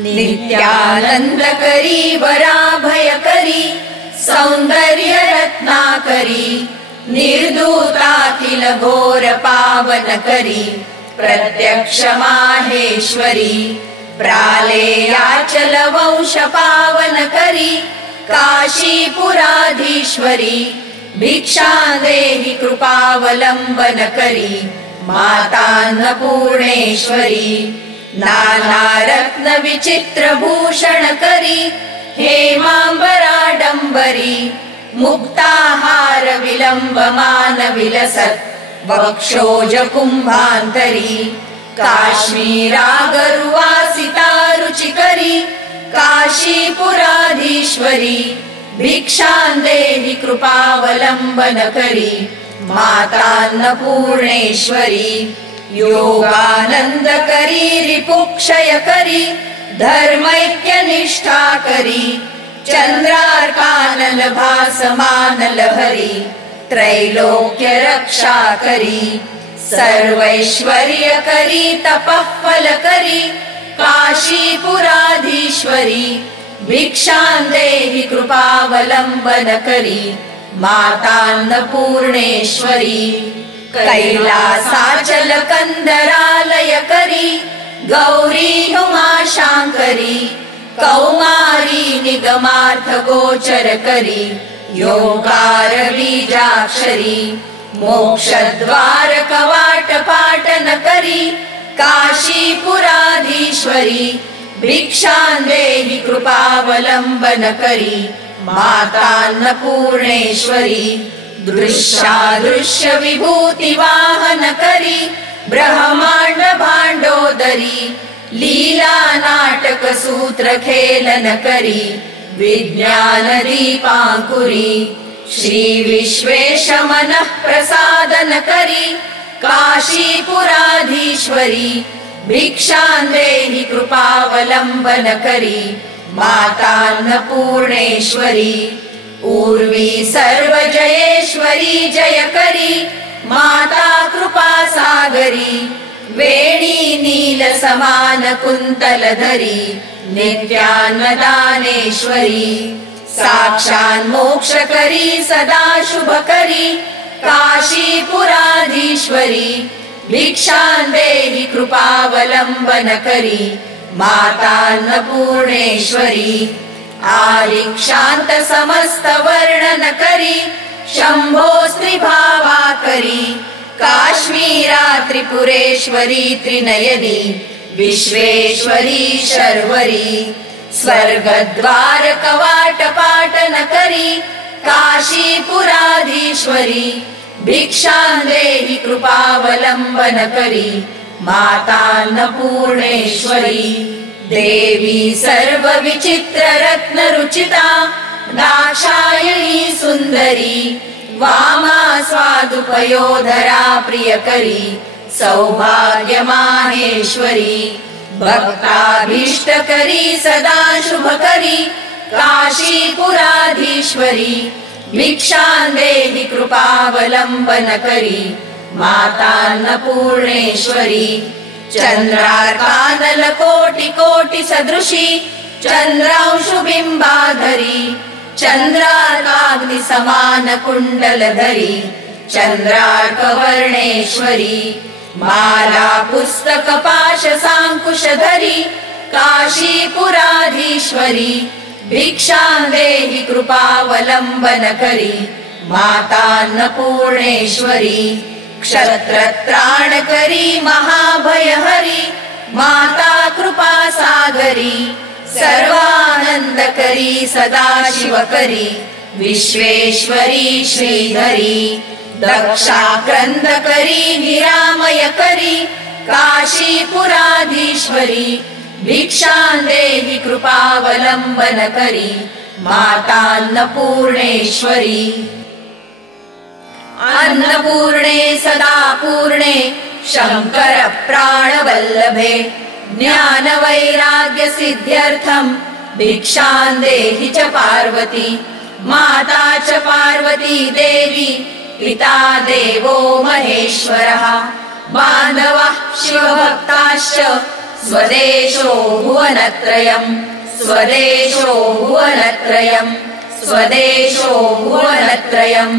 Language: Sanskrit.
नित्यानन्दकरी वराभयकरी सौन्दर्य रत्नाकरी निर्दूताखिल घोर पावनकरी प्रत्यक्ष माहेश्वरी प्रालेयाचल वंश पावनकरी काशीपुराधीश्वरी भिक्षां देहि कृपावलम्बनकरी मातान्नपूर्णेश्वरी नानारत्न विचित्रभूषणकरी हेमाम्बराडम्बरी मुक्ताहार विलम्बमान विलसत् वक्षोज कुम्भान्तरी काश्मीरागरुवासिता रुचिकरी काशीपुराधीश्वरी भिक्षां देहि कृपावलम्बनकरी मातान्नपूर्णेश्वरी योगानन्दकरी रिपुक्षयकरी धर्मैक्यनिष्ठाकरी चन्द्रार्कानल भासमानलहरी त्रैलोक्यरक्षाकरी सर्वैश्वर्यकरी तपःफलकरी काशीपुराधीश्वरी भिक्षां देहि कृपावलम्बनकरी मातान्नपूर्णेश्वरी कैलासाचलकन्दरालयकरी गौरी हुमाशाङ्करी कौमारी निगमार्थगोचरकरी योगारबीजाक्षरी मोक्षद्वारकवाटपाटनकरी काशीपुराधीश्वरी भिक्षां देहि कृपावलम्बनकरी मातान्नपूर्णेश्वरी दृश्यादृश्य विभूतिवाहनकरी ब्रह्माण्ड भाण्डोदरी लीला नाटक सूत्रखेलनकरी विज्ञानदीपाङ्कुरी श्री विश्वेश मनः प्रसादनकरी काशीपुराधीश्वरी भिक्षां देहि कृपावलम्बनकरी मातान्नपूर्णेश्वरी ऊर्वी सर्वजयेश्वरी जयकरी माता कृपासागरी वेणी नीलसमान कुन्तलधरी नित्यान्नदानेश्वरी साक्षान्मोक्षकरी सदा शुभकरी काशीपुराधीश्वरी भिक्षां देहि कृपावलम्बनकरी मातान्नपूर्णेश्वरी आरिक्षान्त समस्त वर्णनकरी शम्भो स्त्रीभावाकरी काश्मीरा त्रिपुरेश्वरी त्रिनयनी विश्वेश्वरी शर्वरी स्वर्गद्वार कवाटपाटनकरी काशीपुराधीश्वरी भिक्षां देहि कृपावलम्बनकरी मातान्नपूर्णेश्वरी देवी सर्वविचित्ररत्नरुचिता दाक्षायणी सुन्दरी वामा स्वादुपयोधरा प्रियकरी सौभाग्यमाहेश्वरी भक्ताभीष्टकरी सदा शुभकरी काशीपुराधीश्वरी भिक्षां देहि कृपावलम्बनकरी मातान्नपूर्णेश्वरी चन्द्रार्कानलकोटिकोटिसदृशी चन्द्रांशुबिम्बाधरी चन्द्रार्काग्निसमानकुण्डलधरी चन्द्रार्कवर्णेश्वरी माला पुस्तकपाशसाङ्कुशधरी काशीपुराधीश्वरी भिक्षां देहि कृपावलम्बनकरी मातान्नपूर्णेश्वरी क्षत्रत्राणकरी महाभयहरी माता कृपासागरी सर्वानन्दकरी सदाशिवकरी विश्वेश्वरी श्रीधरी दक्षाक्रन्दकरी निरामयकरी काशीपुराधीश्वरी भिक्षां देहि कृपावलम्बनकरी मातान्नपूर्णेश्वरी अन्नपूर्णे सदा पूर्णे शङ्कर प्राणवल्लभे ज्ञानवैराग्य सिद्ध्यर्थं भिक्षां देहि च पार्वती माता च पार्वती देवी पिता देवो महेश्वरः बान्धवः शिवभक्ताश्च स्वदेशो भुवनत्रयम् स्वदेशो भुवनत्रयम् स्वदेशो भुवनत्रयम्